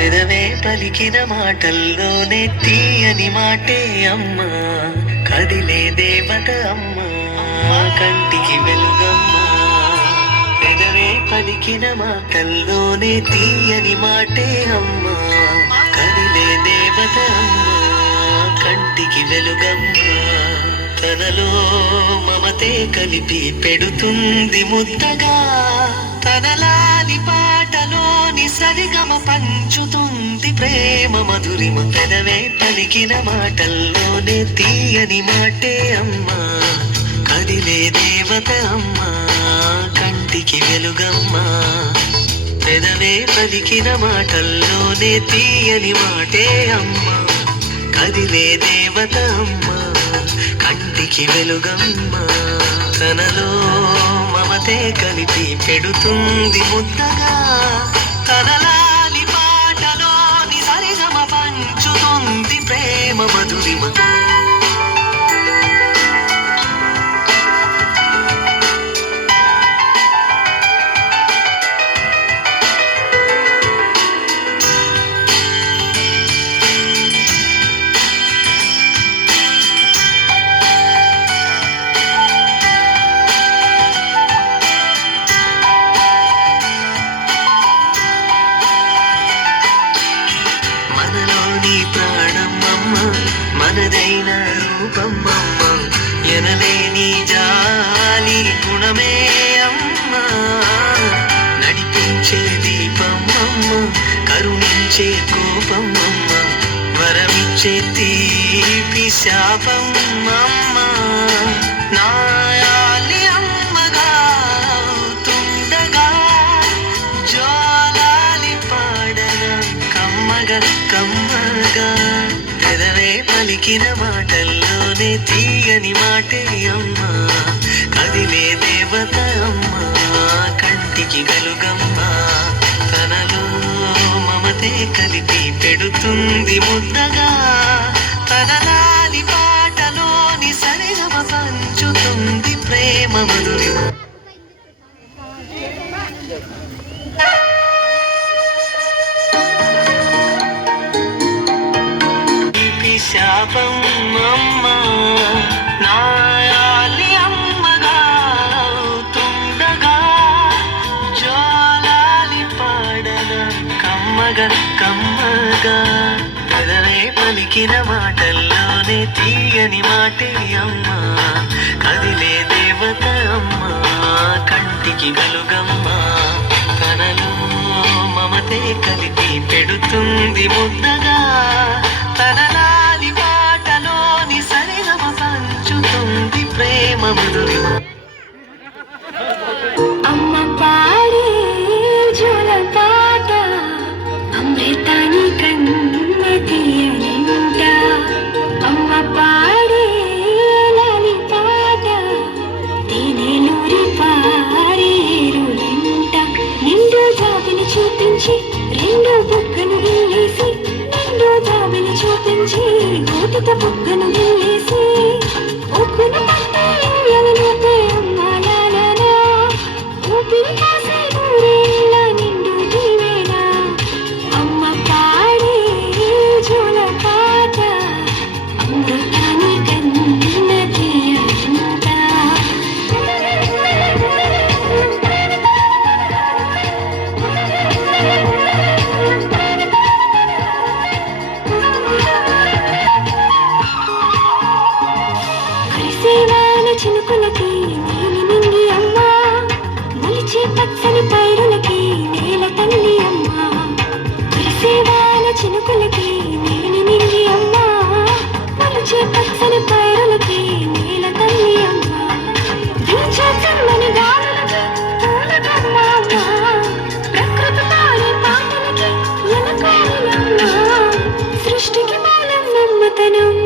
పెదవే పలికిన మాటల్లోనే తీయని మాటే అమ్మా, కదిలే దేవత అమ్మా, కంటికి వెలుగమ్మా. పెదవే పలికిన మాటల్లోనే తీయని మాటే అమ్మా, కదిలే దేవత అమ్మా, కంటికి వెలుగమ్మా. తనలో మమతే కలిపి పెడుతుంది ముద్దగా, తనలాలి పాటలోని సరిగమ పంచుతుంది ప్రేమ మధురిమ. పెదవే పలికిన మాటల్లోనే తీయని మాటే అమ్మా, కదిలే దేవత అమ్మా, కంటికి వెలుగమ్మా. పెదవే పలికిన మాటల్లోనే తీయని మాటే అమ్మా, కదిలే దేవత అమ్మా, కంటికి వెలుగమ్మా. తనలో మమతే కలిపి పెడుతుంది ముద్దగా, తనలాలి పాటలోని సరిగమ పంచుతుంది ప్రేమ మధురిమ. మనదైన రూపమ్మమ్మ, ఎనలేని జాలి గుణమే అమ్మా, నడిపించే దీపమ్మమ్మ, కరుణించే కోపమ్మమ్మ, వరమిచ్చే తీపి శాపమ్మమ్మ. నాయాలి అమ్మగా అవుతుండగా, జోలాలి పాడన కమ్మగా కమ్మగా. పెదవే పలికిన మాటల్లోనే తీయని మాటే అమ్మా, కదిలే దేవత అమ్మా, కంటికి వెలుగమ్మా. తనలో మమతే కలిపి పెడుతుంది ముద్దగా, తనలాలి పాటలోని సరిగమ పంచుతుంది ప్రేమ మధురిమ. శాపం అమ్మా, నాయాలి అమ్మగా అవుతుండగా, జోలాలి పాడన కమ్మగా కమ్మగా. పెదవే పలికిన మాటల్లోనే తీయని మాటే అమ్మా, కదిలే దేవత అమ్మా, కంటికి వెలుగమ్మా. తనలో మమతే కలిపి పెడుతుంది ముద్దగా, తనలాలి పాటలోని సరిగమ పంచుతుంది ప్రేమ మధురిమ. అమ్మ పాడే జోల పాట అమృతాని కన్న తీయనింట, అమ్మ పాడే లాలి పాట తేనెలూరి పారేరులింట. నిండు జాబిని చూపించి రెండు బుగ్గను గిల్లేసి, నిండు జాబిని చూపించి గోటిత బుగ్గను గిల్లేసి, ఒక్కును పట్టేయలనుపే అమ్మా లాలనా, ఊపిరి కాసే నూరేళ్ళ నిండు జీవేనా. అమ్మ పాడే జోల పాట అమృతాని కన్న తీయనింట. చినుకులకి నీలి నింగి అమ్మా, మొలిచే పచ్చని పైరులకి నేల తల్లి అమ్మా. కురిసేవాన చినుకులకి నీలి నింగి అమ్మా, మొలిచే పచ్చని పైరులకి నేల తల్లి అమ్మా. వీచే చల్లని గాలులకి పూలకమ్మ అమ్మా, ప్రకృతి పాడే పాటలకి ఎనకాయలమ్మా. సృష్టికి మూలం నమ్మతనం,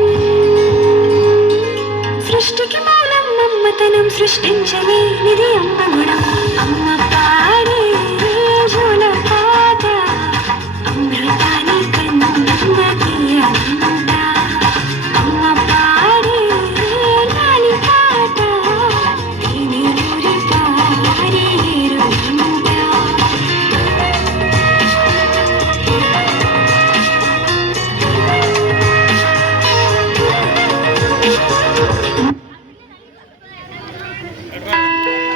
సృష్టికి మూలం నమ్మతనం, సృష్టించలేనిది అమ్మ గుణం. అమ్మ పాడే